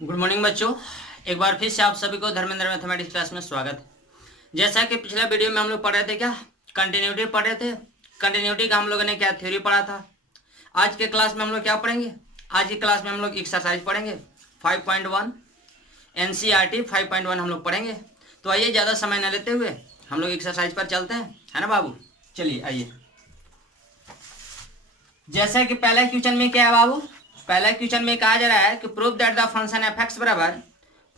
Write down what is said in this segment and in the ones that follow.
Good morning बच्चों, एक बार फिर से आप सभी को धर्मेंद्र मैथमेटिक्स क्लास में स्वागत है। जैसा कि पिछला वीडियो में हम लोग पढ़ रहे थे, क्या कंटिन्यूटी पढ़ रहे थे। कंटिन्यूटी का हम लोगों ने क्या थ्योरी पढ़ा था। आज के क्लास में हम लोग क्या पढ़ेंगे, आज की क्लास में हम लोग एक्सरसाइज पढ़ेंगे 5.1 NCERT 5.1 हम लोग पढ़ेंगे। तो आइए ज़्यादा समय न लेते हुए हम लोग एक्सरसाइज पर चलते हैं, है ना बाबू। चलिए आइए। जैसा कि पहला क्वेश्चन में क्या है बाबू, पहला क्वेश्चन में कहा जा रहा है कि prove that the function F X बराबर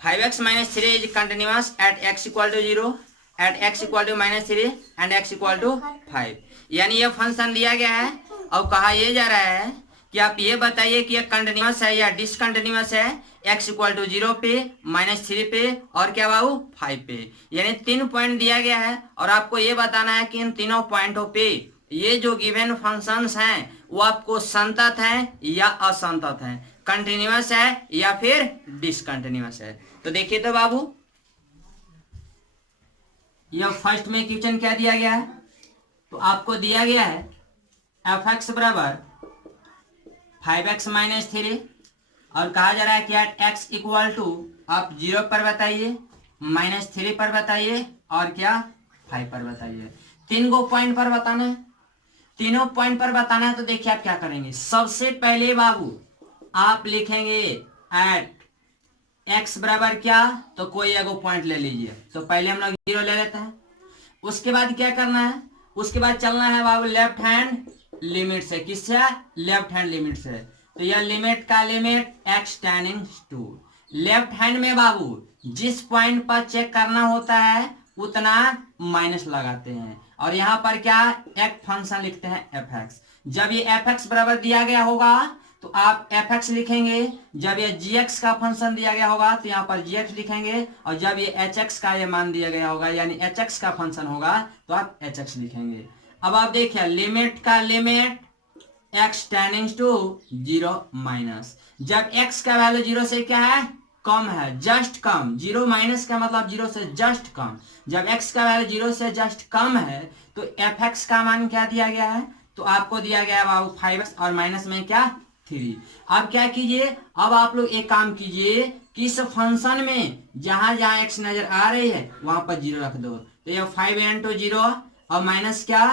5x - 3 is continuous at x equal to 0 at x equal to -3 and x equal to 5। यानी ये फंक्शन दिया गया है और कहा यह जा रहा है कि आप ये बताइए कि ये कंटिन्यूअस है या डिसकंटिन्यूअस है x इक्वल टू 0 पे, -3 पे और क्या बाबू 5 पे। यानी 3 पॉइंट दिया गया है और आपको ये बताना है कि इन तीनों पॉइंटों पे ये जो गिवन फंक्शंस हैं वो आपको संतत हैं या असंतत हैं, कंटिन्यूअस है या फिर डिसकंटिन्यूअस है। तो देखिए तो बाबू, यह फर्स्ट में क्वेश्चन क्या दिया गया है, तो आपको दिया गया है एफ एक्स बराबर 5x - 3 और कहा जा रहा है कि एट x इक्वल टू आप 0 पर बताइए, -3 पर बताइए और क्या 5 पर बताइए। 3 गो पॉइंट पर बताना है, तीनों पॉइंट पर बताना है। तो देखिए आप क्या करेंगे, सबसे पहले बाबू आप लिखेंगे एट x बराबर क्या, तो कोई एगो पॉइंट ले लीजिए। तो पहले हम लोग 0 ले लेते हैं। उसके बाद क्या करना है, उसके बाद चलना है बाबू लेफ्ट हैंड लिमिट से। किससे, लेफ्ट हैंड लिमिट से। तो यह लिमिट का limit x tending to left hand में बाबू जिस पॉइंट पर चेक करना होता है उतना माइनस लगाते हैं और यहाँ पर क्या एक फंक्शन लिखते हैं एफ एक्स। जब ये एफ एक्स बराबर दिया गया होगा तो आप एफ एक्स लिखेंगे, जब ये जी एक्स का फंक्शन दिया गया होगा तो यहाँ पर जी एक्स लिखेंगे और जब ये एच एक्स का ये मान दिया गया होगा यानी एच एक्स का फंक्शन होगा तो आप एच एक्स लिखेंगे। अब आप देखिए लिमिट का limit x tending to 0 minus, जब x का वैल्यू 0 से क्या है कम है, जस्ट कम, 0 माइनस का मतलब 0 से जस्ट कम। जब x का वैल्यू 0 से जस्ट कम है तो एफ एक्स का मान क्या दिया गया है, तो आपको दिया गया है बाबू 5x और माइनस में क्या 3। अब क्या कीजिए, अब आप लोग एक काम कीजिए कि इस फंक्शन में जहां जहां x नजर आ रही है वहां पर 0 रख दो। तो ये 5 into 0 और माइनस क्या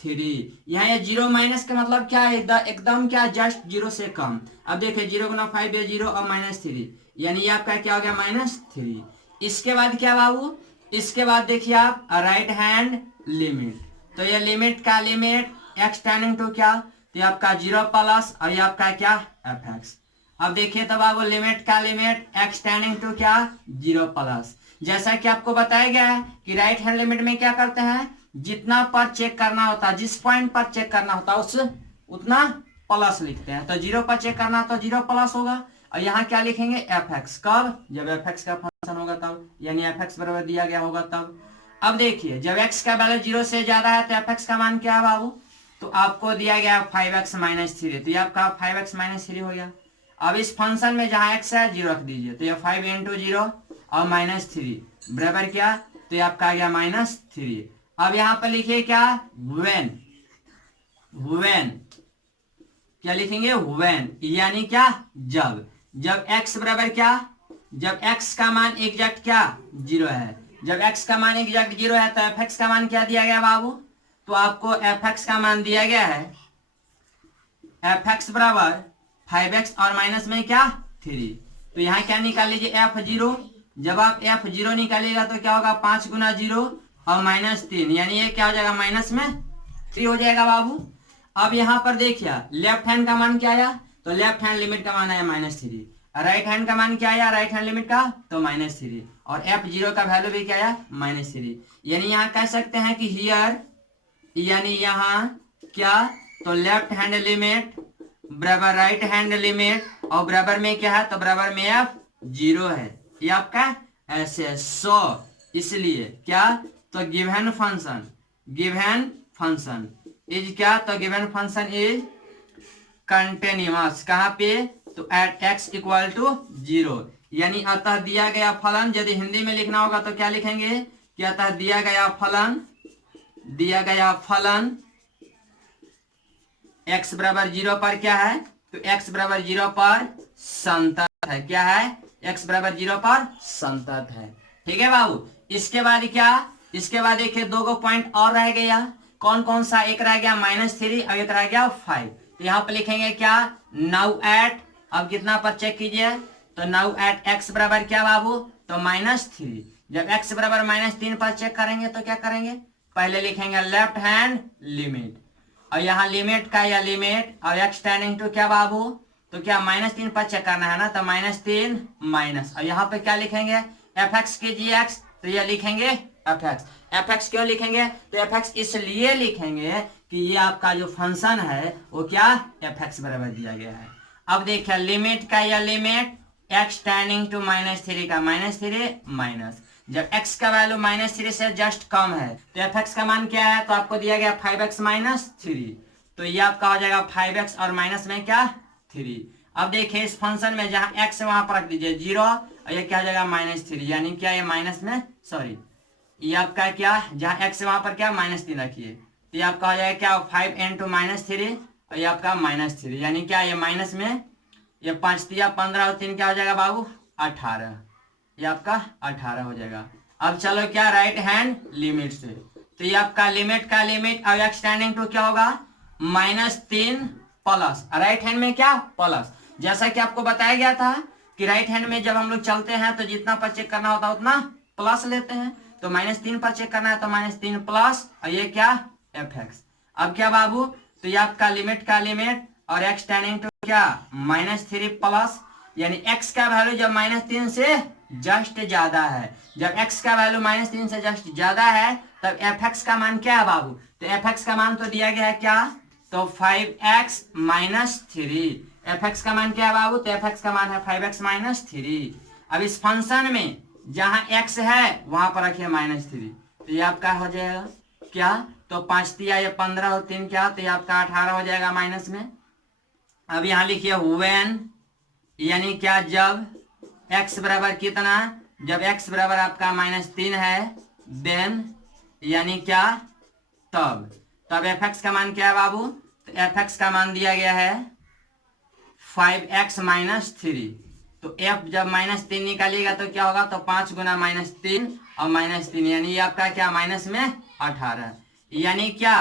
3। यहाँ ये 0 माइनस का मतलब क्या है, एकदम क्या जस्ट 0 से कम। अब देखिए 0 गुना 5 है 0 और -3 यानी ये आपका क्या हो गया -3। इसके बाद क्या बाबू, इसके बाद देखिए आप राइट हैंड लिमिट। तो ये लिमिट का लिमिट x टेंडिंग टू क्या, तो ये आपका 0 प्लस और ये आपका क्या एफ एक्स। अब देखिए तब आपको लिमिट का लिमिट x टेंडिंग टू क्या 0 प्लस। जैसा कि आपको बताया गया है कि राइट हैंड लिमिट में क्या करते हैं, जितना पर चेक करना होता है, जिस पॉइंट पर चेक करना होता है उस उतना प्लस लिखते हैं। तो 0 पर चेक करना तो 0 प्लस होगा और यहाँ क्या लिखेंगे एफ एक्स, कब जब एफ एक्स का फंक्शन होगा तब, यानी एफ एक्स बराबर दिया गया होगा तब। अब देखिए जब x का वैल्यू 0 से ज्यादा है तो एफ एक्स का मान क्या है बाबू, तो आपको दिया गया 5x - 3, तो ये आपका 5x - 3 हो गया। अब इस फंक्शन में जहां x है 0 रख दीजिए, तो ये 5 into 0 और -3 बराबर क्या, तो ये आपका आ गया -3। अब यहां पर लिखिए क्या when, when क्या लिखेंगे when यानी क्या जब x बराबर क्या, जब x का मान एग्जैक्ट क्या 0 है। जब x का मान एग्जैक्ट 0 है तो एफ एक्स का मान क्या दिया गया बाबू, तो आपको एफ एक्स का मान दिया गया है एफ एक्स बराबर 5x और माइनस में क्या 3। तो यहाँ क्या निकाल लीजिए f0। जब आप f0 निकालिएगा तो क्या होगा 5 गुना 0 और -3 यानी ये क्या हो जाएगा माइनस में 3 हो जाएगा बाबू। अब यहाँ पर देखिए लेफ्ट हैंड का मान क्या आया, तो लेफ्ट हैंड लिमिट का मान आया -3। राइट हैंड का मान क्या आया, राइट हैंड लिमिट का तो -3 और f0 का वैल्यू भी क्या आया -3। यानी यहाँ कह सकते हैं कि हियर यानी यहाँ क्या, तो लेफ्ट हैंड लिमिट बराबर राइट हैंड लिमिट और बराबर में क्या है, तो बराबर में f0 है। ये आपका ऐसे 100, इसलिए क्या, तो गिवन फंक्शन इज क्या, तो गिवन फंक्शन इज कंटिन्यूअस कहाँ पे, तो एट x इक्वल टू 0। यानी अतः दिया गया फलन, यदि हिंदी में लिखना होगा तो क्या लिखेंगे कि अतः दिया गया फलन x बराबर 0 पर क्या है, तो x बराबर 0 पर संतत है। क्या है, x बराबर 0 पर संतत है। ठीक है बाबू। इसके बाद क्या, इसके बाद देखिए दो गो पॉइंट और रह गया। कौन कौन सा, एक रह गया -3 और एक रह गया 5। तो यहाँ पे लिखेंगे क्या, नाउ एट, अब कितना पर चेक कीजिए, तो नाउ एट x बराबर क्या बाबू, तो -3। जब x बराबर -3 पर चेक करेंगे तो क्या करेंगे, पहले लिखेंगे लेफ्ट हैंड लिमिट, और यहाँ लिमिट का या लिमिट और x टेंडिंग टू क्या बाबू, तो क्या -3 पर चेक करना है ना, तो -3 माइनस, और यहाँ पे क्या लिखेंगे fx के gx, तो ये लिखेंगे fx क्यों लिखेंगे, तो fx इसलिए लिखेंगे कि ये आपका जो फंक्शन है वो क्या fx बराबर दिया गया है। अब देखिए लिमिट का या लिमिट x टेंडिंग टू -3 का -3 माइनस, जब x का वैल्यू -3 से जस्ट कम है तो fx का मान क्या है, तो आपको दिया गया 5x - 3, तो ये आपका हो जाएगा 5x और माइनस में क्या 3। अब देखिए इस फंक्शन में जहां x वहां पर रख दीजिए 0 और ये क्या हो जाएगा -3, यानी क्या ये माइनस में, सॉरी ये आपका क्या, जहां x वहां पर क्या -3 रखिए, तो ये आपका हो जाएगा क्या 5 into -3 और ये आपका -3, यानी क्या ये माइनस में, ये 5 तिया 15 और 3 क्या हो जाएगा बाबू 18, ये आपका 18 हो जाएगा। अब चलो क्या राइट हैंड लिमिट से, तो ये आपका लिमिट का लिमिट और x टेंडिंग टू क्या होगा -3 प्लस, राइट हैंड में क्या प्लस, जैसा कि आपको बताया गया था कि राइट हैंड में जब हम लोग चलते हैं तो जितना पर चेक करना होता है उतना प्लस लेते हैं, तो -3 पर चेक करना है तो -3 प्लस और ये क्या fx। अब क्या बाबू, तो ये आपका लिमिट का लिमिट और x टेंडिंग टू क्या -3 प्लस, यानी x का वैल्यू जब -3 से जस्ट ज्यादा है, जब x का वैल्यू -3 से जस्ट ज्यादा है तब fx का मान क्या है बाबू, तो fx का मान तो दिया गया है क्या, तो 5x - 3, fx का मान क्या है बाबू, तो fx का मान है 5x - 3। अब इस फंक्शन में जहां x है वहां पर रखिए -3, तो ये आपका हो जाएगा क्या, तो 5 तिया ये 15 और 3 क्या, तो ये आपका 18 हो जाएगा माइनस में। अब यहाँ लिखिए व्हेन, यानी क्या जब x बराबर कितना, जब x बराबर आपका -3 है, देन यानी क्या तब, तब fx का मान क्या है बाबू, तो fx का मान दिया गया है 5x - 3, तो f जब -3 निकालिएगा तो क्या होगा, तो 5 गुना -3 और -3, यानी ये आपका क्या माइनस में 18, यानी क्या,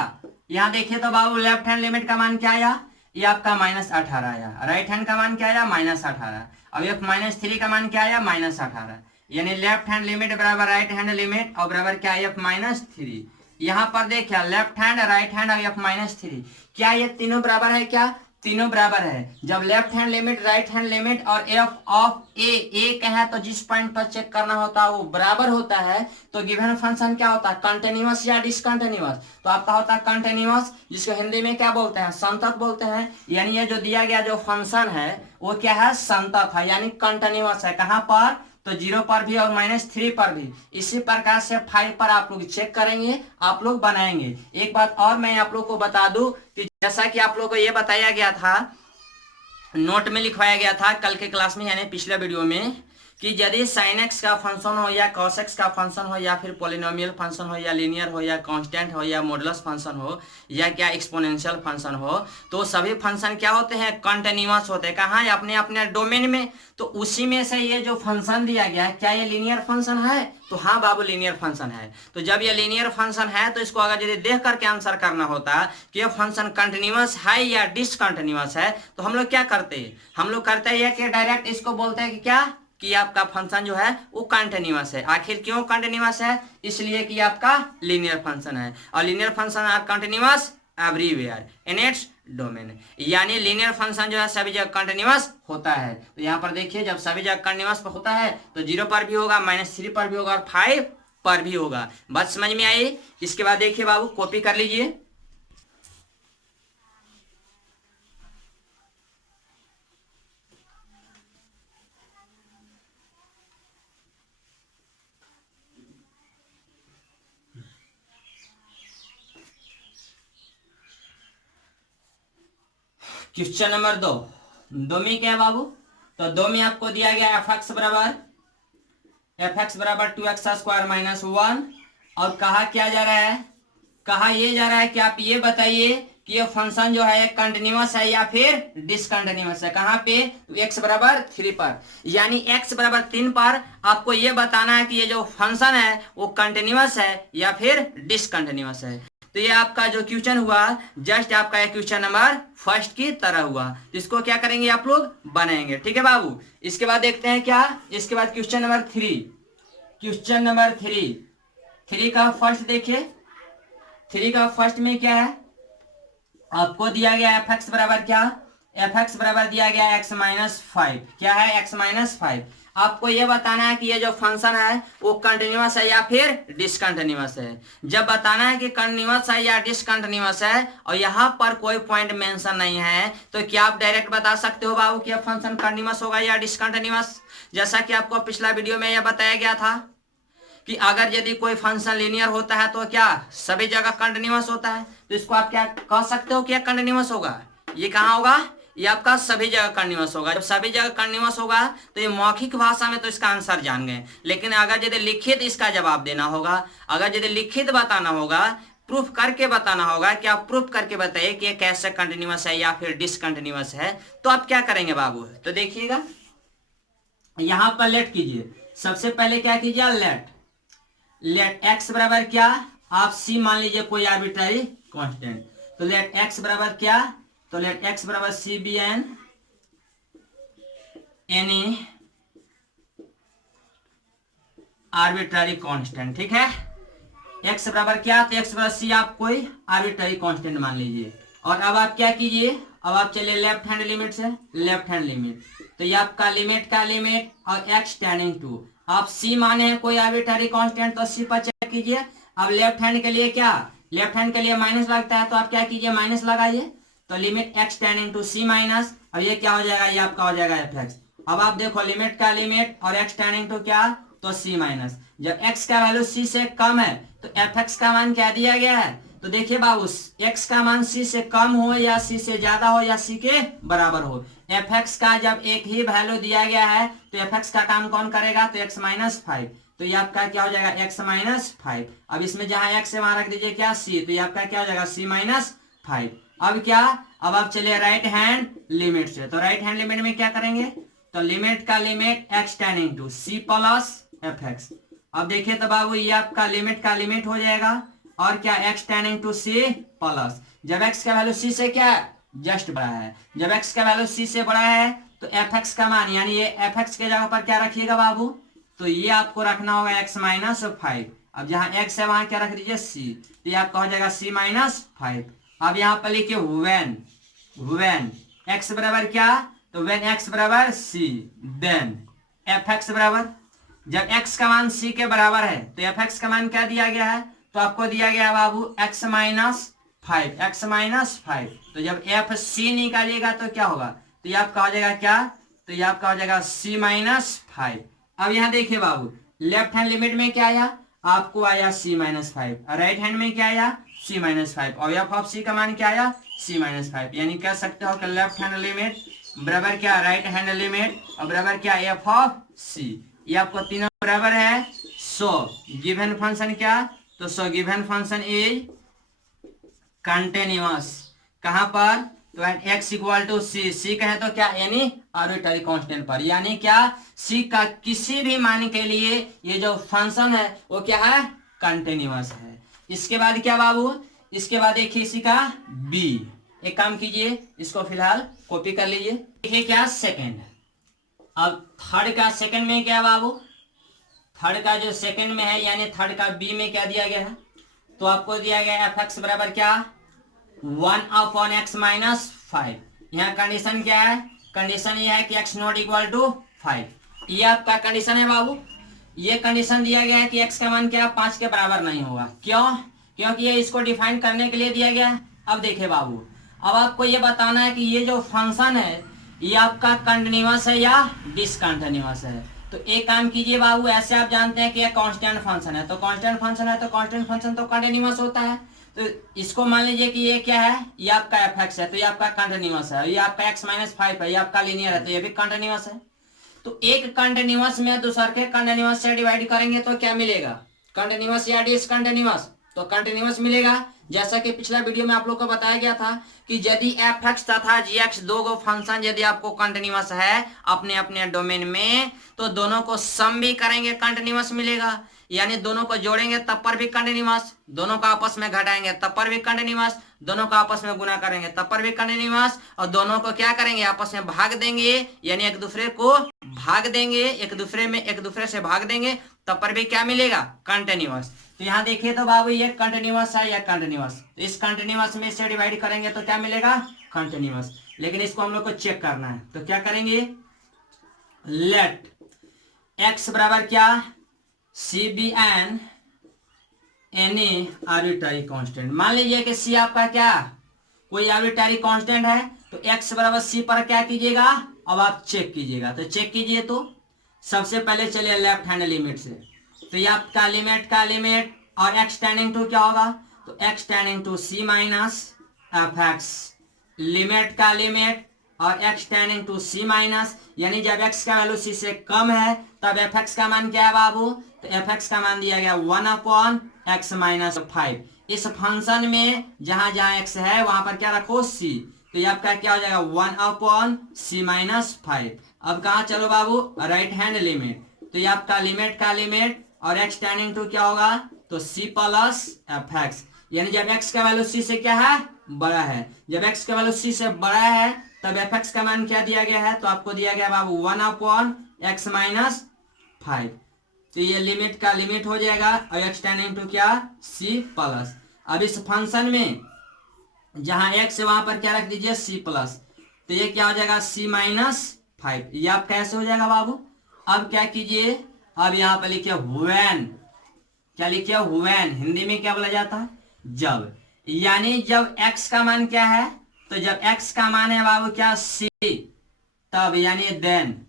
यहाँ देखिए तो बाबू लेफ्ट हैंड लिमिट का मान क्या आया, ये आपका -18 आया, राइट हैंड का मान क्या आया -18, अब ये -3 का मान क्या आया -18, यानी लेफ्ट हैंड लिमिट बराबर राइट हैंड लिमिट और बराबर क्या है -3। यहाँ पर देखिए लेफ्ट हैंड राइट हैंड और -3, क्या ये तीनों बराबर है, क्या तीनों बराबर है। जब left hand limit right hand limit और एफ ऑफ ए एक है तो जिस पॉइंट पर चेक करना होता है वो बराबर होता है, तो गिवन फंक्शन क्या होता है कंटिन्यूअस या डिसकंटिन्यूअस, तो आपका होता है कंटिन्यूअस, जिसको हिंदी में क्या बोलते हैं संतत बोलते हैं, यानी ये जो दिया गया जो फंक्शन है वो क्या है संतत है, यानी कंटिन्यूअस है, कहाँ पर, तो 0 पर भी और -3 पर भी। इसी प्रकार से 5 पर आप लोग चेक करेंगे, आप लोग बनाएंगे। एक बात और मैं आप लोग को बता दूं कि जैसा कि आप लोग को ये बताया गया था, नोट में लिखवाया गया था कल के क्लास में यानी पिछले वीडियो में, कि यदि sin x का फंक्शन हो या cos x का फंक्शन हो या फिर पोलिनोमियल फंक्शन हो या लीनियर हो या कांस्टेंट हो या मॉडुलस फंक्शन हो या क्या एक्सपोनेंशियल फंक्शन हो, तो सभी फंक्शन क्या होते हैं कंटिन्यूअस होते हैं, कहाँ अपने अपने डोमेन में। तो उसी में से ये जो फंक्शन दिया गया है क्या ये लीनियर फंक्शन है, तो हाँ बाबू लीनियर फंक्शन है। तो जब ये लीनियर फंक्शन है तो इसको अगर यदि देख करके आंसर करना होता कि ये फंक्शन कंटिन्यूअस है या डिसकंटिन्यूअस है, तो हम लोग क्या करते हैं, हम लोग करते हैं कि डायरेक्ट इसको बोलते हैं कि क्या कि आपका फंक्शन जो है वो कंटिन्यूअस है। आखिर क्यों कंटिन्यूअस है, इसलिए कि आपका लीनियर फंक्शन है और linear function are continuous everywhere in its domain, यानी लीनियर फंक्शन जो है सभी जगह कंटिन्यूअस होता है। तो यहाँ पर देखिए जब सभी जगह कंटिन्यूअस होता है तो 0 पर भी होगा, -3 पर भी होगा और 5 पर भी होगा। बात समझ में आई। इसके बाद देखिए बाबू कॉपी कर लीजिए, क्वेश्चन नंबर 2 में क्या है बाबू, तो 2 में आपको दिया गया एफ एक्स बराबर 2x² - 1 और कहा क्या जा रहा है, कहा ये जा रहा है कि आप ये बताइए कि ये फंक्शन जो है कंटिन्यूअस है या फिर डिसकंटिन्यूअस है। कहाँ पे? तो x बराबर 3 पर, यानी x बराबर 3 पर आपको ये बताना है कि ये जो फंक्शन है वो कंटिन्यूअस है या फिर डिसकंटिन्यूअस है। तो ये आपका जो क्वेश्चन हुआ जस्ट आपका एक क्वेश्चन नंबर फर्स्ट की तरह हुआ। तो इसको क्या करेंगे आप लोग? बनाएंगे। ठीक है बाबू। इसके बाद देखते हैं क्या, इसके बाद क्वेश्चन नंबर 3। क्वेश्चन नंबर 3 का फर्स्ट देखिए। 3 का फर्स्ट में क्या है? आपको दिया गया एफ एक्स बराबर क्या? एफ एक्स बराबर दिया गया x माइनस 5। क्या है? x minus 5। आपको यह बताना है कि ये जो फंक्शन है वो कंटिन्यूअस है या फिर डिसकंटिन्यूअस है। जब बताना है कि कंटिन्यूअस है या डिसकंटिन्यूअस है और यहाँ पर कोई पॉइंट मेंशन नहीं है तो क्या आप डायरेक्ट बता सकते हो बाबू कि फंक्शन कंटिन्यूअस होगा या डिसकंटिन्यूअस? जैसा कि आपको पिछला वीडियो में यह बताया गया था कि अगर यदि कोई फंक्शन लीनियर होता है तो क्या सभी जगह कंटिन्यूअस होता है। तो इसको आप क्या कह सकते हो कि कंटिन्यूअस होगा? ये कहाँ होगा? ये आपका सभी जगह कंटिन्यूअस होगा। जब सभी जगह कंटिन्यूअस होगा तो ये मौखिक भाषा में तो इसका आंसर जान गए, लेकिन अगर यदि लिखित इसका जवाब देना होगा, अगर यदि लिखित बताना होगा, प्रूफ करके बताना होगा कि आप प्रूफ करके बताइए कि ये कैसे कंटिन्यूअस है या फिर डिसकंटिन्यूअस है, तो आप क्या करेंगे बाबू? तो देखिएगा यहां पर लेट कीजिए। सबसे पहले क्या कीजिए? लेट x बराबर क्या? आप c मान लीजिए कोई आर्बिट्ररी कांस्टेंट। तो लेट x बराबर क्या? तो लेट x बराबर C be an any arbitrary constant. ठीक है। x बराबर क्या? तो x बराबर सी आप कोई आर्बिट्ररी कांस्टेंट मान लीजिए। और अब आप क्या कीजिए? अब आप चलिए लेफ्ट हैंड लिमिट से, लेफ्ट हैंड लिमिट। तो ये आपका लिमिट का लिमिट और x टेंडिंग टू, आप c माने हैं कोई आर्बिट्ररी कांस्टेंट तो c पर चेक कीजिए। अब लेफ्ट हैंड के लिए क्या? लेफ्ट हैंड के लिए माइनस लगता है तो आप क्या कीजिए? माइनस लगाइए। तो limit x tending to c minus, और ये क्या हो जाएगा? ये आपका हो जाएगा एफ एक्स। अब आप देखो लिमिट का लिमिट और x टेंडिंग टू क्या? तो c माइनस। जब x का वैल्यू c से कम है तो एफ एक्स का मान क्या दिया गया है? तो देखिए बाबू x का मान c से कम हो या c से ज्यादा हो या c के बराबर हो, एफ एक्स का जब एक ही वैल्यू दिया गया है तो एफ एक्स का काम कौन करेगा? तो x माइनस 5। तो ये आपका क्या हो जाएगा? x minus 5। अब इसमें जहां x है वहां रख दीजिए क्या? c। तो ये आपका क्या हो जाएगा? c minus 5। अब क्या? अब आप चलिए राइट हैंड लिमिट से। तो राइट हैंड लिमिट में क्या करेंगे? तो लिमिट का limit x tending to c plus F X. अब देखिए तो बाबू ये आपका लिमिट का लिमिट हो जाएगा और क्या? x tending to c plus, जब x का वैल्यू c से क्या जस्ट बड़ा है, जब x का वैल्यू c से बड़ा है तो एफ एक्स का मान, यानी ये एफ एक्स के जगह पर क्या रखिएगा बाबू? तो ये आपको रखना होगा x माइनस 5। अब जहां x है वहां क्या रख दीजिए? c। तो ये आपका हो जाएगा c माइनस 5। अब यहाँ पर लिखिए व्हेन x बराबर क्या? तो व्हेन x बराबर c, देन एफ एक्स बराबर, जब x का मान c के बराबर है तो एफ एक्स का मान क्या दिया गया है? तो आपको दिया गया है बाबू x माइनस 5, x माइनस 5। तो जब एफ सी निकालिएगा तो क्या होगा? तो ये आपका हो जाएगा क्या? तो ये आपका हो जाएगा c माइनस 5। अब यहाँ देखिए बाबू लेफ्ट हैंड लिमिट में क्या आया? आपको आया c माइनस 5, राइट हैंड में क्या आया? c माइनस 5, और एफ ऑफ c का मान क्या आया? c minus 5। यानी कह सकते हो कि लेफ्ट हैंड लिमिट बराबर क्या? राइट हैंड लिमिट, और बराबर क्या? F of c। ये आपको तीनों बराबर है। सो गिवन फंक्शन क्या? तो so given function is continuous. कहां पर? तो x इक्वल टू सी, सी कहे तो क्या? यानी आर्बिट्ररी कांस्टेंट पर, यानी क्या? c का किसी भी मान के लिए ये जो फंक्शन है वो क्या है? कंटिन्यूअस है। इसके बाद क्या बाबू? इसके बाद देखिए इसी का b। एक काम कीजिए इसको फिलहाल कॉपी कर लीजिए। देखिए क्या? सेकेंड। अब थर्ड का सेकेंड में क्या बाबू? थर्ड का जो सेकेंड में है यानी थर्ड का बी में क्या दिया गया है? तो आपको दिया गया एफ एक्स बराबर क्या? 1 अपॉन एक्स माइनस 5। यहाँ कंडीशन क्या है? कंडीशन ये है कि x नॉट इक्वल टू 5। ये आपका कंडीशन है बाबू। ये कंडीशन दिया गया है कि x का मान क्या? 5 के बराबर नहीं होगा। क्यों? क्योंकि ये इसको डिफाइन करने के लिए दिया गया है। अब देखिए बाबू, अब आपको ये बताना है कि ये जो फंक्शन है ये आपका कंटिन्यूअस है या डिसकंटिन्यूअस है। तो एक काम कीजिए बाबू, ऐसे आप जानते हैं कि ये कांस्टेंट फंक्शन है, तो कांस्टेंट फंक्शन है तो कांस्टेंट फंक्शन तो कंटिन्यूअस होता है। तो इसको मान लीजिए कि ये क्या है? ये आपका एफ एक्स है तो ये आपका कंटिन्यूअस है, ये आपका x माइनस 5 है, ये आपका लीनियर है तो ये भी कंटिन्यूअस है। तो एक कंटिन्यूअस में दूसरे के कंटिन्यूअस से डिवाइड करेंगे तो क्या मिलेगा? कंटिन्यूअस या डिसकंटिन्यूअस? तो कंटिन्यूअस मिलेगा। जैसा कि पिछला वीडियो में आप लोग को बताया गया था कि यदि एफ एक्स तथा जी एक्स दो गो फंक्शन यदि आपको कंटिन्यूअस है अपने अपने डोमेन में, तो दोनों को सम भी करेंगे कंटिन्यूअस मिलेगा, यानी दोनों को जोड़ेंगे तब पर भी कंटिन्यूअस, दोनों को आपस में घटाएंगे तब पर भी कंटिन्यूअस, दोनों को आपस में गुना करेंगे तब पर भी कंटिन्यूअस, और दोनों को क्या करेंगे आपस में भाग देंगे, यानी एक दूसरे को भाग देंगे, एक दूसरे से भाग देंगे तब पर भी क्या मिलेगा कंटिन्यूअस। तो यहाँ देखिए तो बाबू ये कंटिन्यूअस है, या कंटिन्यूअस, तो इस कंटिन्यूअस में से डिवाइड करेंगे तो क्या मिलेगा कंटिन्यूअस। लेकिन इसको हम लोग को चेक करना है, तो क्या करेंगे, लेट एक्स बराबर क्या, C be an any arbitrary constant. मान लीजिए कि सी आपका क्या कोई आर्बिट्ररी कांस्टेंट है, तो एक्स बराबर सी पर क्या कीजिएगा, अब आप चेक कीजिएगा, तो चेक कीजिए। तो सबसे पहले चलिए लेफ्ट हैंड लिमिट से, तो ये आपका लिमिट का लिमिट और एक्स टेंडिंग टू क्या होगा, तो X tending to C minus F X, limit का लिमिट और X tending to C minus, यानी जब एक्स का वैल्यू सी से कम है तब एफ एक्स का मान क्या है बाबू, तो एफ एक्स का मान दिया गया 1/x-5। इस फंक्शन में जहां जहां एक्स है वहां पर क्या रखो सी, तो ये आपका क्या हो जाएगा 1/c-5। अब कहा चलो बाबू राइट हैंड लिमिट, तो ये आपका लिमिट का लिमिट और एक्स टेंडिंग टू क्या होगा, तो c प्लस एफ एक्स, यानी जब x का वैल्यू c से क्या है बड़ा है, जब x का वैल्यू c से बड़ा है तब एफ एक्स का मान क्या दिया गया है, तो आपको दिया गया बाबू 1/x-5। तो ये लिमिट का लिमिट हो जाएगा और एक्स टेंडिंग टू क्या c प्लस। अब इस फंक्शन में जहां x है वहां पर क्या रख दीजिए c प्लस, तो ये क्या हो जाएगा c-5। ये आप कैसे हो जाएगा बाबू, अब क्या कीजिए, अब यहां पर लिखिए व्हेन, क्या लिखिए व्हेन, हिंदी में क्या बोला जाता है जब, यानी जब x का मान क्या है, तो जब x का मान है बाबू क्या c, तब यानी देन,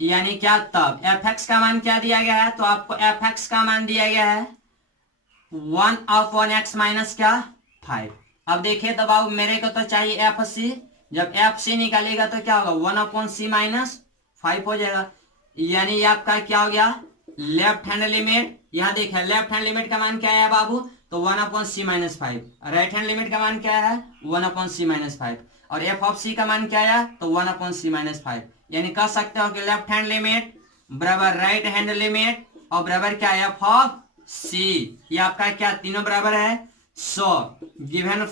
यानी क्या तब एफ एक्स का मान क्या दिया गया है, तो आपको एफ एक्स का मान दिया गया है 1/x क्या 5। अब देखिए तो बाबू मेरे को तो चाहिए एफ सी, जब एफ सी निकालेगा तो क्या होगा 1/c-5 हो जाएगा, यानी ये आपका क्या हो गया लेफ्ट हैंड लिमिट। यहाँ देखिए लेफ्ट हैंड लिमिट का मान क्या है बाबू, तो 1/c-5, राइट हैंड लिमिट का मान क्या है 1/c-5, और एफ ऑफ सी का मान क्या है तो 1/c-5, यानी कह सकते हो कि लेफ्ट हैंड लिमिट बराबर राइट हैंड लिमिट और बराबर क्या है एफ ऑफ सी, ये आपका क्या तीनों बराबर है। सो गिवन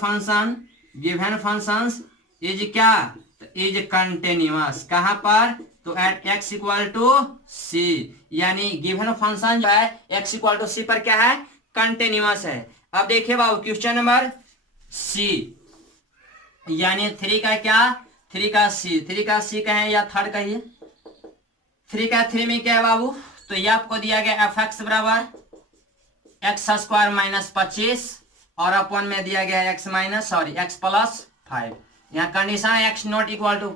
फंक्शंस इज क्या, इज कंटिन्यूअस, कहां पर, तो एट x इक्वल टू सी, यानी गिवन फंक्शन जो है x इक्वल टू सी पर क्या है कंटिन्यूअस है। अब देखिए बाबू क्वेश्चन नंबर सी, यानी 3 का क्या 3 का सी कहें या थर्ड कहिए, 3 का 3 में क्या है बाबू, तो ये आपको दिया गया एफ एक्स बराबर x² - 25 और अपन में दिया गया x + 5। यहाँ कंडीशन है x नॉट इक्वल टू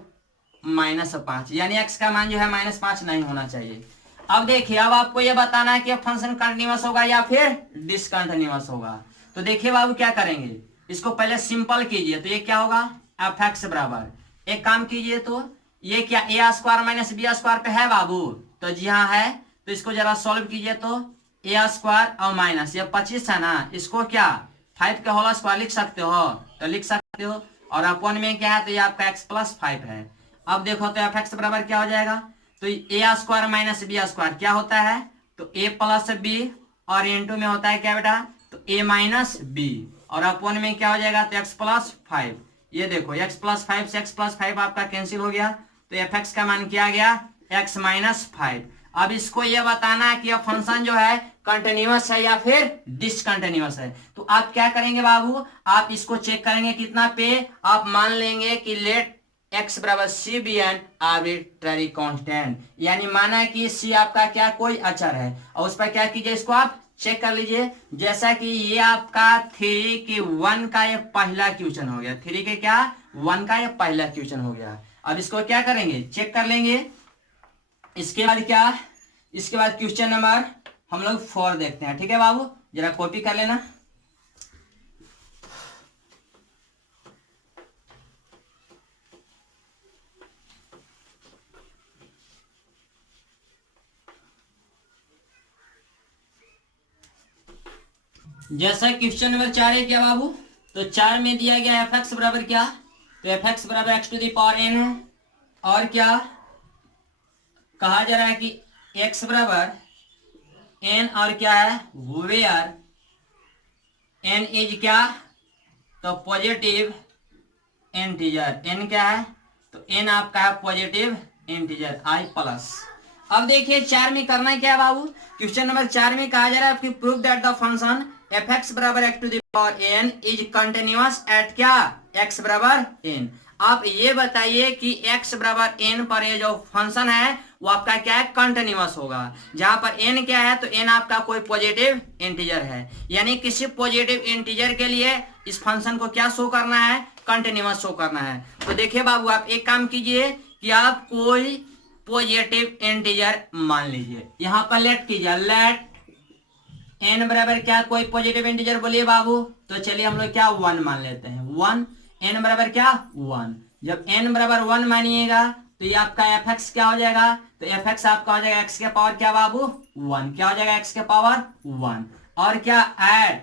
-5, यानी x का मान जो है -5 नहीं होना चाहिए। अब देखिए अब आपको ये बताना है कि फंक्शन कंटिन्यूअस होगा या फिर डिसकंटिन्यूअस होगा। तो देखिए बाबू क्या करेंगे, इसको पहले सिंपल कीजिए, तो ये क्या होगा एफ एक्स बराबर, एक काम कीजिए तो ये क्या a² - b² पे है बाबू, तो जी हाँ है, तो इसको जरा सॉल्व कीजिए, तो a² और माइनस ये 25 है ना, इसको क्या 5 के होल स्क्वायर लिख सकते हो, तो लिख सकते हो, और अपन में क्या है तो ये आपका x + 5 है। अब देखो तो एफ एक्स बराबर क्या हो जाएगा, तो a² - b² क्या होता है, तो a + b, और इनटू में होता है क्या बेटा, तो a - b, और अपन में क्या हो जाएगा तो x + 5। ये देखो x + 5 से x + 5 आपका कैंसिल हो गया, तो एफ एक्स का मान किया गया x - 5। अब इसको ये बताना है कि यह फंक्शन जो है कंटिन्यूअस है या फिर डिसकंटिन्यूअस है। तो आप क्या करेंगे बाबू, आप इसको चेक करेंगे कितना पे, आप मान लेंगे कि लेट x बराबर C be an arbitrary constant, यानी माना कि c आपका क्या कोई अचर है, और उस पर क्या कीजिए इसको आप चेक कर लीजिए, जैसा कि ये आपका 3 के 1 का ये पहला क्वेश्चन हो गया, 3 के क्या 1 का ये पहला क्वेश्चन हो गया। अब इसको क्या करेंगे चेक कर लेंगे, इसके बाद क्या, इसके बाद क्वेश्चन नंबर हम लोग 4 देखते हैं, ठीक है बाबू, जरा कॉपी कर लेना। जैसा क्वेश्चन नंबर 4 है क्या बाबू, तो 4 में दिया गया एफ एक्स बराबर क्या, तो एफ एक्स बराबर X to the power N है, और क्या कहा जा रहा है कि एक्स बराबर एन, और क्या है वेयर एन इज क्या, तो पॉजिटिव इंटीजर, एन क्या है, तो एन आपका है पॉजिटिव इंटीजर आई प्लस। अब देखिए 4 में करना है क्या है बाबू, क्वेश्चन नंबर 4 में कहा जा रहा है आपकी prove that the function F X बराबर X to the power N is continuous at क्या, एक्स बराबर एन। आप ये बताइए कि x बराबर एन पर ये जो फंक्शन है वो आपका क्या है, कंटिन्यूअस होगा। जहां पर n क्या है, तो n आपका कोई पॉजिटिव इंटीजर है, यानी किसी पॉजिटिव इंटीजर के लिए इस फंक्शन को क्या शो करना है, कंटिन्यूअस शो करना है। तो देखिए बाबू आप एक काम कीजिए कि आप कोई पॉजिटिव इंटीजर मान लीजिए, यहां पर लेट कीजिए, लेट n बराबर क्या, कोई पॉजिटिव इंटीजर बोलिए बाबू, तो चलिए हम लोग क्या 1 मान लेते हैं, 1, n बराबर क्या 1। जब n बराबर 1 मानिएगा तो ये आपका एफ एक्स क्या हो जाएगा, तो एफ एक्स आपका हो जाएगा x के पावर क्या बाबू 1, क्या हो जाएगा x के पावर 1, और क्या ऐड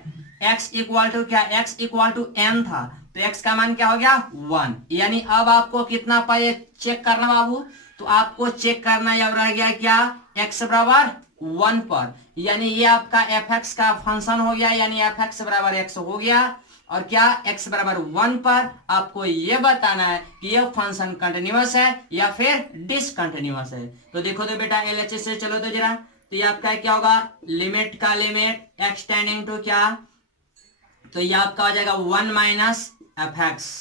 x इक्वल टू क्या, x इक्वल टू n था, तो x का मान क्या हो गया 1, यानी अब आपको कितना पाए चेक करना बाबू, तो आपको चेक करना अब रह गया क्या, x बराबर 1 पर, यानी ये आपका एफ एक्स का फंक्शन हो गया, यानी एफ एक्स बराबर x हो गया, और क्या x बराबर 1 पर आपको ये बताना है कि ये फंक्शन कंटिन्यूअस है या फिर डिसकंटिन्यूअस है। तो देखो तो बेटा एलएचएस से चलो तो जरा, तो ये आपका क्या होगा, लिमिट का लिमिट x टेंडिंग टू क्या, तो ये आपका हो जाएगा 1 माइनस एफ एक्स,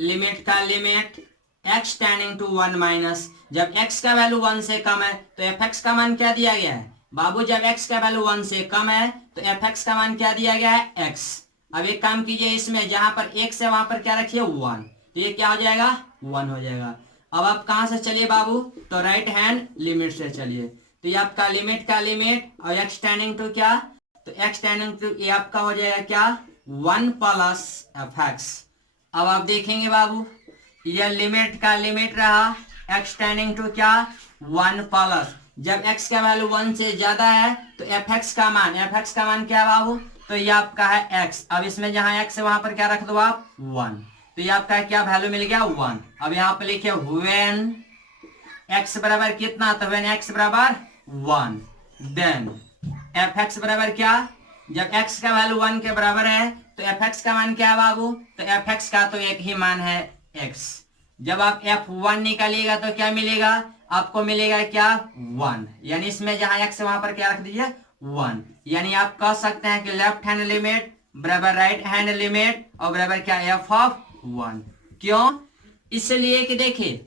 लिमिट का limit x tending to 1 minus, जब x का वैल्यू 1 से कम है तो एफ एक्स का मान क्या दिया गया है बाबू, जब x का वैल्यू 1 से कम है तो एफ एक्स का मान क्या दिया गया है x। अब एक काम कीजिए, इसमें जहां पर x है वहां पर क्या रखिए 1, तो ये क्या हो जाएगा 1 हो जाएगा। अब आप कहां से चलिए बाबू, तो राइट हैंड लिमिट से चलिए, तो ये आपका लिमिट का लिमिट और x टेंडिंग टू क्या, तो x टेंडिंग टू ये आपका हो जाएगा क्या 1 प्लस एफ एक्स। अब आप देखेंगे बाबू ये लिमिट का लिमिट रहा, x टेंडिंग टू क्या 1 प्लस, जब x का वैल्यू 1 से ज्यादा है तो एफ एक्स का मान क्या है बाबू, तो ये आपका है x। अब इसमें जहां x है वहां पर क्या रख दो आप 1, तो ये आपका क्या वैल्यू मिल गया 1। अब यहाँ पे लिखिए व्हेन x बराबर कितना, तो व्हेन x बराबर 1 देन एफ एक्स बराबर क्या, जब x का वैल्यू 1 के बराबर है तो एफ एक्स का मान क्या है बाबू, तो एफ एक्स का तो एक ही मान है x। जब आप f1 निकालिएगा तो क्या मिलेगा आपको, मिलेगा क्या 1, यानी इसमें जहां x है वहां पर क्या रख दीजिए 1, यानी आप कह सकते हैं कि लेफ्ट हैंड लिमिट बराबर राइट हैंड लिमिट और बराबर क्या एफ ऑफ 1। क्यों, इसलिए कि देखिए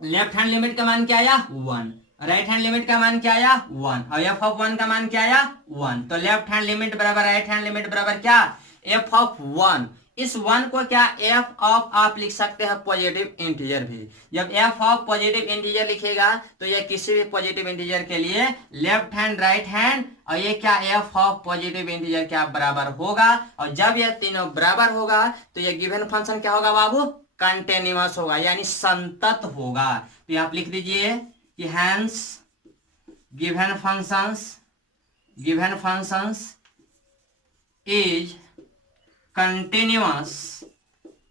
लेफ्ट हैंड लिमिट का मान क्या आया 1, राइट हैंड लिमिट का मान क्या आया 1, और एफ ऑफ 1 का मान क्या आया 1, तो लेफ्ट हैंड लिमिट बराबर राइट हैंड लिमिट बराबर क्या एफ ऑफ 1। इस 1 को क्या एफ ऑफ आप लिख सकते हैं पॉजिटिव इंटीजर भी, जब एफ ऑफ पॉजिटिव इंटीजर लिखेगा तो ये किसी भी पॉजिटिव इंटीजर के लिए लेफ्ट हैंड राइट हैंड और ये क्या एफ ऑफ पॉजिटिव इंटीजर क्या बराबर होगा, और जब ये तीनों बराबर होगा तो ये गिवन फंक्शन क्या होगा बाबू, कंटिन्यूअस होगा यानी संतत होगा। तो आप लिख दीजिए कि hence given functions is continuous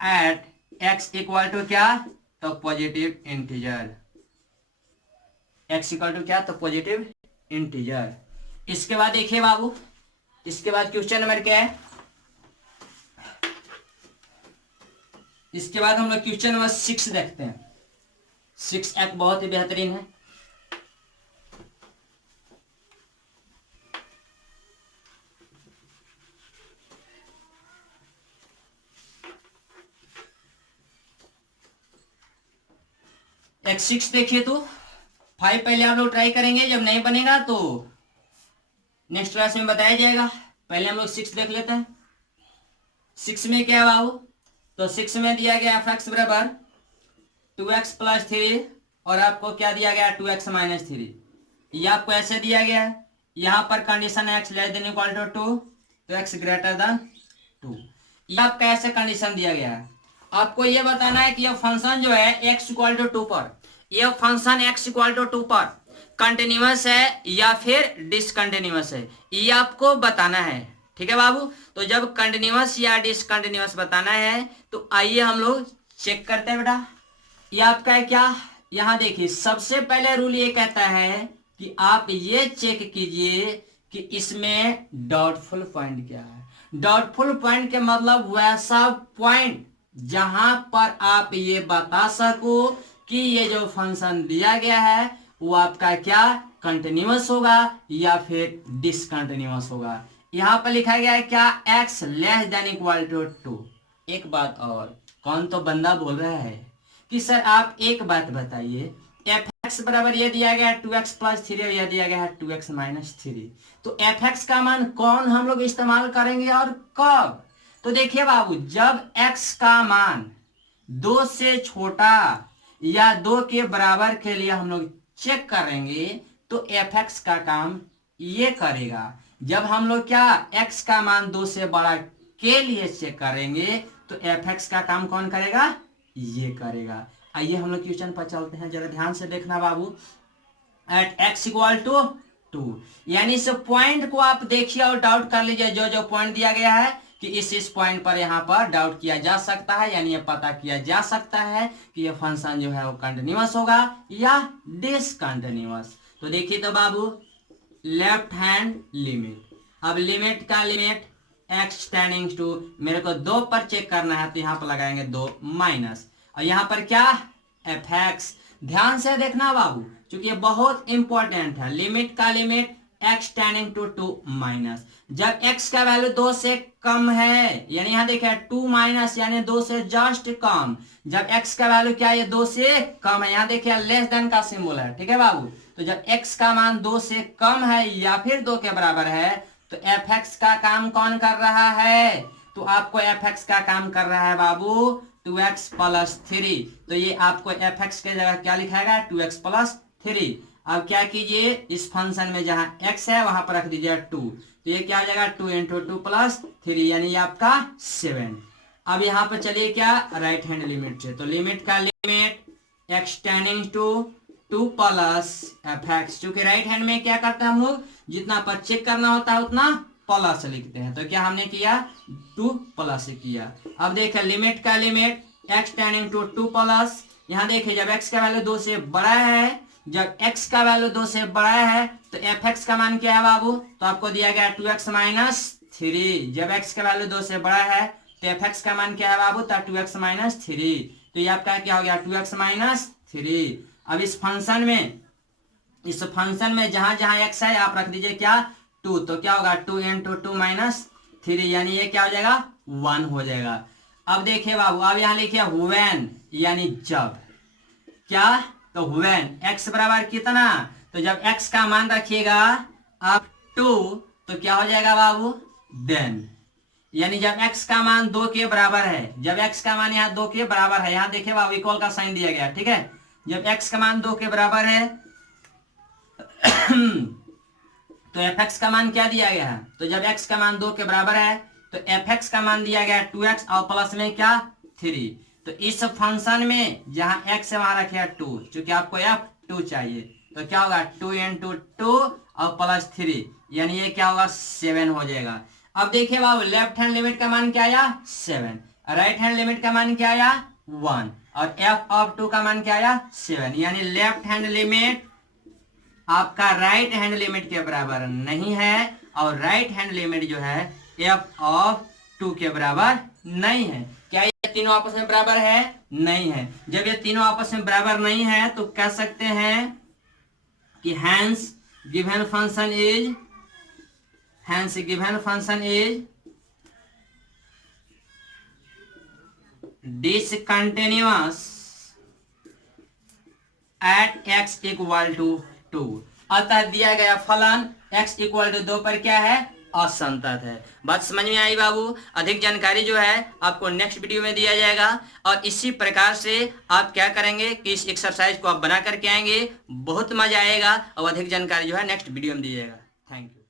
at x equal to क्या, तो positive integer, x equal to क्या, तो पॉजिटिव इंटीजर। इसके बाद देखिए बाबू, इसके बाद क्वेश्चन नंबर क्या है, इसके बाद हम लोग क्वेश्चन नंबर 6 देखते हैं। 6 एक बहुत ही बेहतरीन है। x6 देखिए तो 5 पहले आप लोग ट्राई करेंगे, जब नहीं बनेगा तो नेक्स्ट क्लास में बताया जाएगा। पहले हम लोग 6 देख लेते हैं। 6 में क्या है बाबू, तो 6 में दिया गया एफ एक्स बराबर 2x प्लस 3 और आपको क्या दिया गया 2x माइनस 3। ये आपको ऐसे दिया गया है, यहाँ पर कंडीशन है x less than equal to 2 तो x ग्रेटर देन 2। ये आपका ऐसे कंडीशन दिया गया है। आपको ये बताना है कि यह फंक्शन जो है x इक्वल टू 2 पर, यह फंक्शन x इक्वल टू 2 पर कंटिन्यूअस है या फिर डिसकंटिन्यूअस है, ये आपको बताना है। ठीक है बाबू। तो जब कंटिन्यूअस या डिसकंटिन्यूअस बताना है तो आइए हम लोग चेक करते हैं बेटा। ये आपका है क्या, यहाँ देखिए सबसे पहले रूल ये कहता है कि आप ये चेक कीजिए कि इसमें डाउटफुल पॉइंट क्या है। डाउटफुल पॉइंट के मतलब वैसा पॉइंट जहां पर आप ये बता सको कि ये जो फंक्शन दिया गया है वो आपका क्या कंटिन्यूअस होगा या फिर डिसकंटिन्यूअस होगा। यहां पर लिखा गया है क्या, x less than equal to 2। एक बात और, कौन तो बंदा बोल रहा है कि सर आप एक बात बताइए, एफ एक्स बराबर ये दिया गया है 2x प्लस 3 और यह दिया गया है 2x माइनस 3, तो एफ एक्स का मान कौन हम लोग इस्तेमाल करेंगे और कब। तो देखिए बाबू, जब x का मान 2 से छोटा या 2 के बराबर के लिए हम लोग चेक करेंगे तो एफ एक्स का काम ये करेगा। जब हम लोग क्या x का मान 2 से बड़ा के लिए चेक करेंगे तो एफ एक्स का काम कौन करेगा, ये करेगा। आइए हम लोग क्वेश्चन पर चलते हैं, जरा ध्यान से देखना बाबू। एट x इक्वल टू 2, यानी इस पॉइंट को आप देखिए और डाउट कर लीजिए। जो जो पॉइंट दिया गया है कि इस पॉइंट पर यहाँ पर डाउट किया जा सकता है, यानी ये पता किया जा सकता है कि ये फंक्शन जो है वो कंटिन्यूअस होगा या डिसकंटिन्यूअस। तो देखिए तो बाबू, लेफ्ट हैंड लिमिट, अब लिमिट का लिमिट x टेंडिंग टू, मेरे को 2 पर चेक करना है तो यहाँ पर लगाएंगे 2 माइनस, और यहाँ पर क्या एफ एक्स। ध्यान से देखना बाबू, क्योंकि ये बहुत इंपॉर्टेंट है। लिमिट का limit x tending to 2 minus, जब x का वैल्यू 2 से कम है, यानी यहाँ देखिए 2 माइनस यानी 2 से जस्ट कम। जब x का वैल्यू क्या है, 2 से कम है, यहाँ देखिए लेस देन का सिंबल है, ठीक है बाबू। तो जब x का मान 2 से कम है या फिर 2 के बराबर है तो एफ एक्स का काम कौन कर रहा है, तो आपको एफ एक्स का काम कर रहा है बाबू 2x प्लस 3। तो ये आपको एफ एक्स के जगह क्या लिखाएगा, 2x प्लस 3। अब क्या कीजिए, इस फंक्शन में जहां x है वहां पर रख दीजिए 2, तो ये क्या हो जाएगा 2 इंटू 2 प्लस 3, यानी ये आपका 7। अब यहाँ पर चलिए क्या राइट हैंड लिमिट से, तो लिमिट का limit x tending to 2 plus F X, क्योंकि राइट हैंड में क्या करते हैं हम लोग, जितना पर चेक करना होता है उतना प्लस लिखते हैं, तो क्या हमने किया 2 प्लस किया। अब देखिए लिमिट का limit x tending to 2 plus, यहाँ देखिए जब x का वैल्यू 2 से बड़ा है, जब x का वैल्यू 2 से बड़ा है तो एफ एक्स का मान क्या है बाबू, तो आपको दिया गया 2x माइनस 3। जब x का वैल्यू 2 से बड़ा है तो एफ एक्स का मान क्या है बाबू, तो 2x माइनस 3, तो ये आपका क्या हो गया 2x माइनस 3। अब इस फंक्शन में जहां जहां x है आप रख दीजिए क्या 2, तो क्या होगा 2 इंटू 2 माइनस 3, यानी ये क्या हो जाएगा 1 हो जाएगा। अब देखिए बाबू, अब यहाँ लिखिए व्हेन, यानी जब, क्या, तो व्हेन x बराबर कितना, तो जब x का मान रखिएगा आप 2 तो क्या हो जाएगा बाबू देन, यानी जब x का मान 2 के बराबर है, जब x का मान यहाँ 2 के बराबर है, यहाँ देखिए बाबू इक्वल का साइन दिया गया, ठीक है। जब x का मान 2 के बराबर है तो एफ एक्स का मान क्या दिया गया है, तो जब x का मान 2 के बराबर है तो एफ एक्स का मान दिया गया है 2x और प्लस में क्या 3। तो इस फंक्शन में जहां x है वहां रखिए 2, क्योंकि आपको f2 चाहिए, तो क्या होगा 2 इंटू 2 और प्लस 3, यानी ये क्या होगा 7 हो जाएगा। अब देखिए बाबू, लेफ्ट हैंड लिमिट का मान क्या आया 7, राइट हैंड लिमिट का मान क्या आया 1, और f ऑफ 2 का मान क्या आया 7, यानी लेफ्ट हैंड लिमिट आपका राइट हैंड लिमिट के बराबर नहीं है, और राइट हैंड लिमिट जो है f ऑफ 2 के बराबर नहीं है। क्या ये तीनों आपस में बराबर है, नहीं है। जब ये तीनों आपस में बराबर नहीं है तो कह सकते हैं कि hence given function is discontinuous at x equal to 2, अतः दिया गया फलन x इक्वल टू 2 पर क्या है, असंतत है। बात समझ में आई बाबू। अधिक जानकारी जो है आपको नेक्स्ट वीडियो में दिया जाएगा, और इसी प्रकार से आप क्या करेंगे कि इस एक्सरसाइज को आप बना करके आएंगे, बहुत मजा आएगा, और अधिक जानकारी जो है नेक्स्ट वीडियो में दी जाएगा। Thank you.